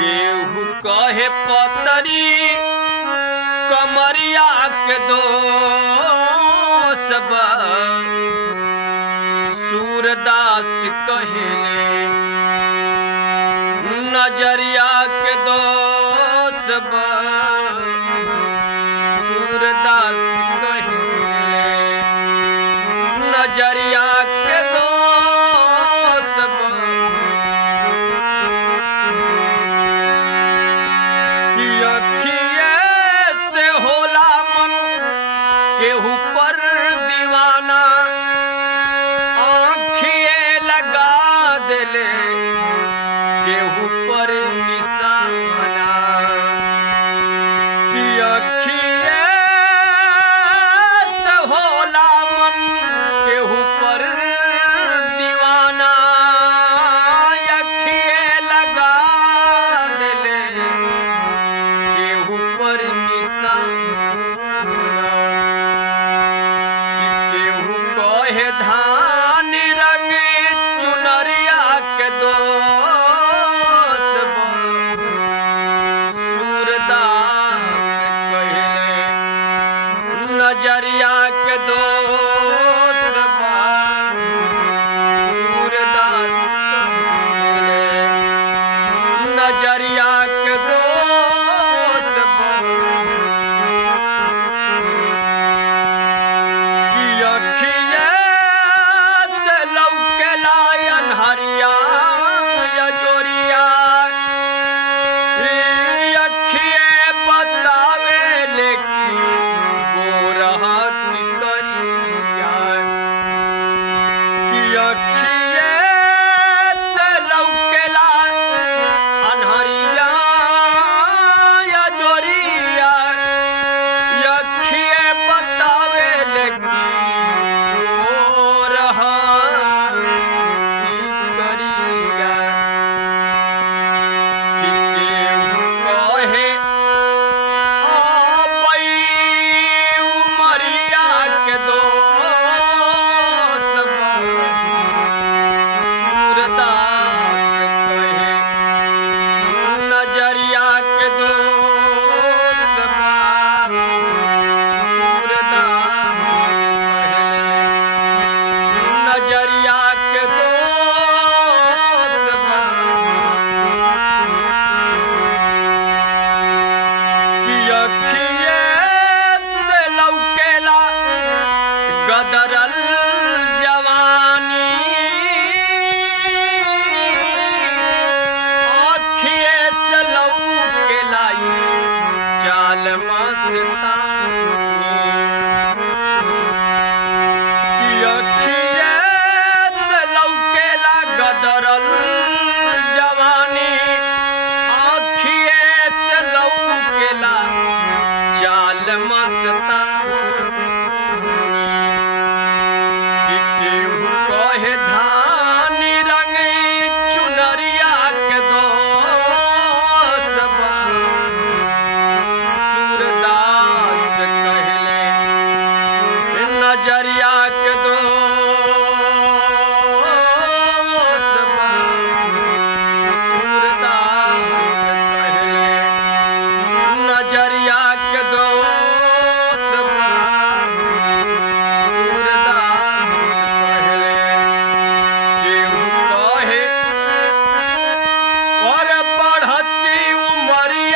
केहू कहे पतरी कमरिया के दोष बा, सूरदास कहेले नजरिया के दोष बा, सूरदास कहेले नजरिया के दोष बा। कि अखिए से होला मन केहू पर दीवाना, आँखिए लगा देले केहू पर निशाना। कि अखिए से होला मन केहू पर दीवाना, अखिए लगा देले केहू पर निशाना। कि केहू कहे धान रंग चुनरिया के दोष बा, सूरदास कहेले नजरिया के दोष बा, सूरदास कहेले नजरिया के दोष बा। कि अखिए से लौकेला अन्हरिया या जोरिया, अखिए बतावेले कि गोरहा की करिया। कि अखिए से लौकेला अन्हरिया या जोरिया, अखिए बतावेले कि गोरहा की करिया। कि केहू कहे आबई उमरिया के दोष बा, सूरदास कहे नजरिया के दोष बा, सूरदास कहेले नजरिया के दोष बा। कि अखिए से लौकेला गदरल जवानी, अखिए से लौकेला चाल मस्तानी। कि अखिए से लौकेला गदरल जवानी, आँखिए से लौकेला चाल मस्तानी। कि केहू कहे धान रंग चुनरिया के दोष बा, सूरदास कहेले नजरिया के दोष बा, सूरदास कहेले नजरिया के दोष बा, सूरदास कहेले। केहू कहे और बढ़ती उमरिया